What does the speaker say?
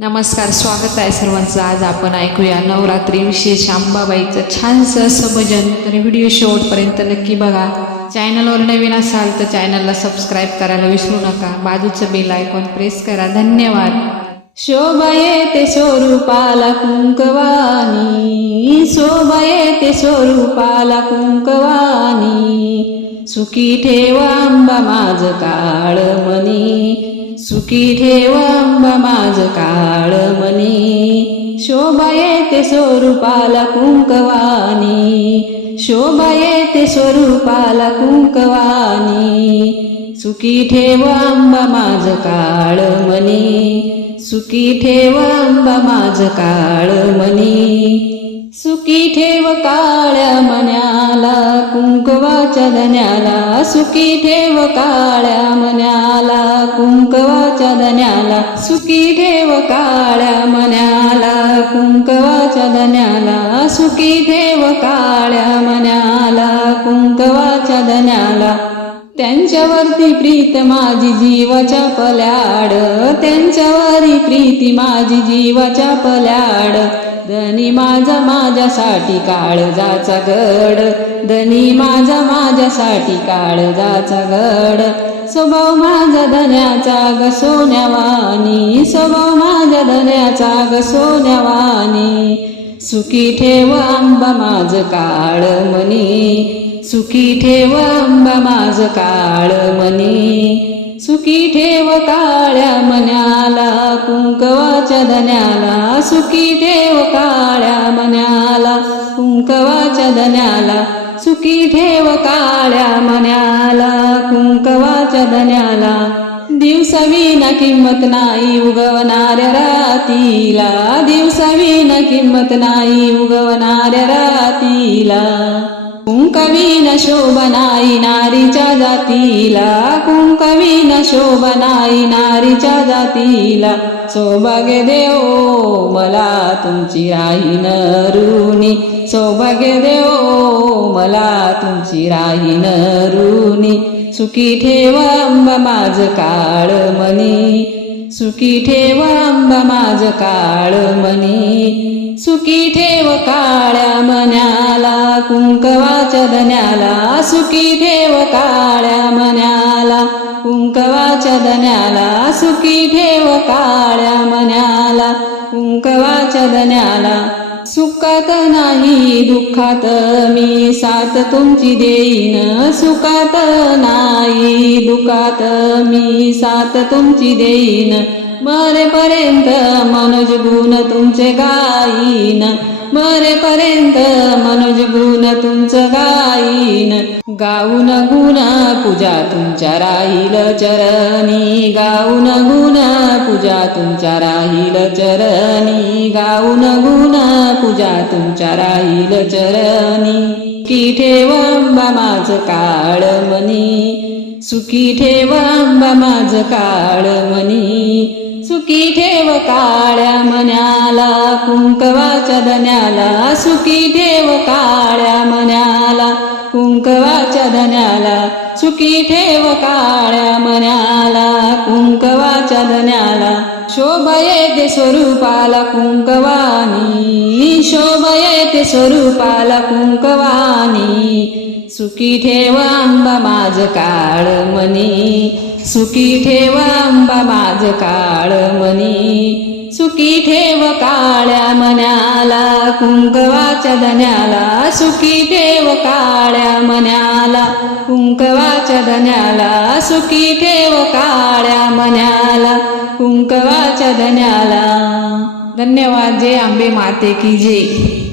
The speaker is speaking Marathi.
नमस्कार स्वागत आहे सर्वांचं. आज आपण ऐकूया नवरात्री विशेष अंबाबाईचं छानसं असं भजन तर व्हिडिओ शेवटपर्यंत नक्की बघा. चॅनलवर नवीन असाल तर चॅनलला सबस्क्राईब करायला विसरू नका. बाजूचं बेल आयकॉन प्रेस करा. धन्यवाद. शोभा येते स्वरूपाला कुंकवानी. शोभा येते स्वरूपाला कुंकवानी. सुखी ठेवा आंबा माझ काळ मनी सुखी ठेव आंबा माझ काळ मनी. शोभा येते स्वरूपाला कुंकवानी. शोभा येते स्वरूपाला कुंकवानी. सुखी ठेव माज माझ काळ मनी. सुखी ठेव आंबा माझ काळ मनी सुखी ठेव काळ्या मन्याला कुंकवाच्या धन्याला. सुखी ठेव काळ्या मन्याला कुंकवाच्या धन्याला. सुखी ठेव काळ्या मन्याला कुंकवाच्या धन्याला. सुखी ठेव काळ्या मन्याला कुंकवा त्यांच्यावरती प्रीत माझी जीवाच्या पल्याड. त्यांच्यावरी प्रीती माझी जीवाच्या पल्याड. धनी माझा माझ्यासाठी काळजाचा गड. धनी माझा माझ्यासाठी काळजाचा गड. स्वभाव माझा धन्याचा ग सोन्यावानी. स्वभाव माझ्या धन्याचा ग सोन्यावानी. सुखी ठेव आंबा माझ काळ मनी. सुखी ठेव अंबा माझ काळ मनी सुखी ठेव काळ्या मन्याला कुंकवाच्या धन्याला. सुखी ठेव काळ्या मन्याला कुंकवाच्या धन्याला. सुखी ठेव काळ्या मन्याला कुंकवाच्या धन्याला. दिवसाविना किंमत नाही उगवणाऱ्या रातीला. दिवसाविना किंमत नाही उगवणाऱ्या रातीला. कुंकवीन शोभा नाही नारीच्या जातीला कुंकवीन शोभा नाही नारीच्या जातीला. सौभाग्य देव मला तुमची राही ऋणी. सौभाग्य देव मला तुमची राही ऋणी. सुखी ठेव अंब माझ काळ मनी. सुखी ठेव अंब माझ काळ मनी. सुखी ठेव कुंकवाच्या धन्याला सुखी ठेव काळ्या मन्याला. कुंकवाच्या धन्याला सुखी ठेव काळ्या मन्याला. कुंकवाच्या धन्याला सुखात नाही दुःखात मी साथ तुमची देईन. सुखात नाही दुःखात मी साथ तुमची देईन. मरेपर्यंत मनोज गुण तुमचे गाईन. मरेपर्यंत मनोज गुण तुमचं गाईन. गाऊन गुना पूजा तुमच्या राहील चरणी. गाऊन गुना पूजा तुमच्या राहील चरणी. गाऊन गुना पूजा तुमच्या राहील चरणी. की ठेव माझ काळ मनी. सुखी ठेव माझ काळ मनी. सुखी ठेव काळ्या मन्याला कुंकवाच्या धन्याला. सुखी ठेव काळ्या मन्याला कुंकवाच्या धन्याला. सुखी ठेव काळ्या मन्याला कुंकवाच्या धन्याला. शोभये ते स्वरूपाला कुंकवानी. शोभये ते स्वरूपाला कुंकवानी. सुखी ठेव आंबा माझ काळ मनी. सुखी ठेव आंबा माझ काळ मनी. सुखी ठेव काळ्या मन्याला कुंकवाच्या धन्याला. सुखी ठेव काळ्या मन्याला कुंकवाच्या धन्याला. सुखी ठेव काळ्या मन्याला कुंकवाच्या धन्याला. धन्यवाद जय आंबे माते की जय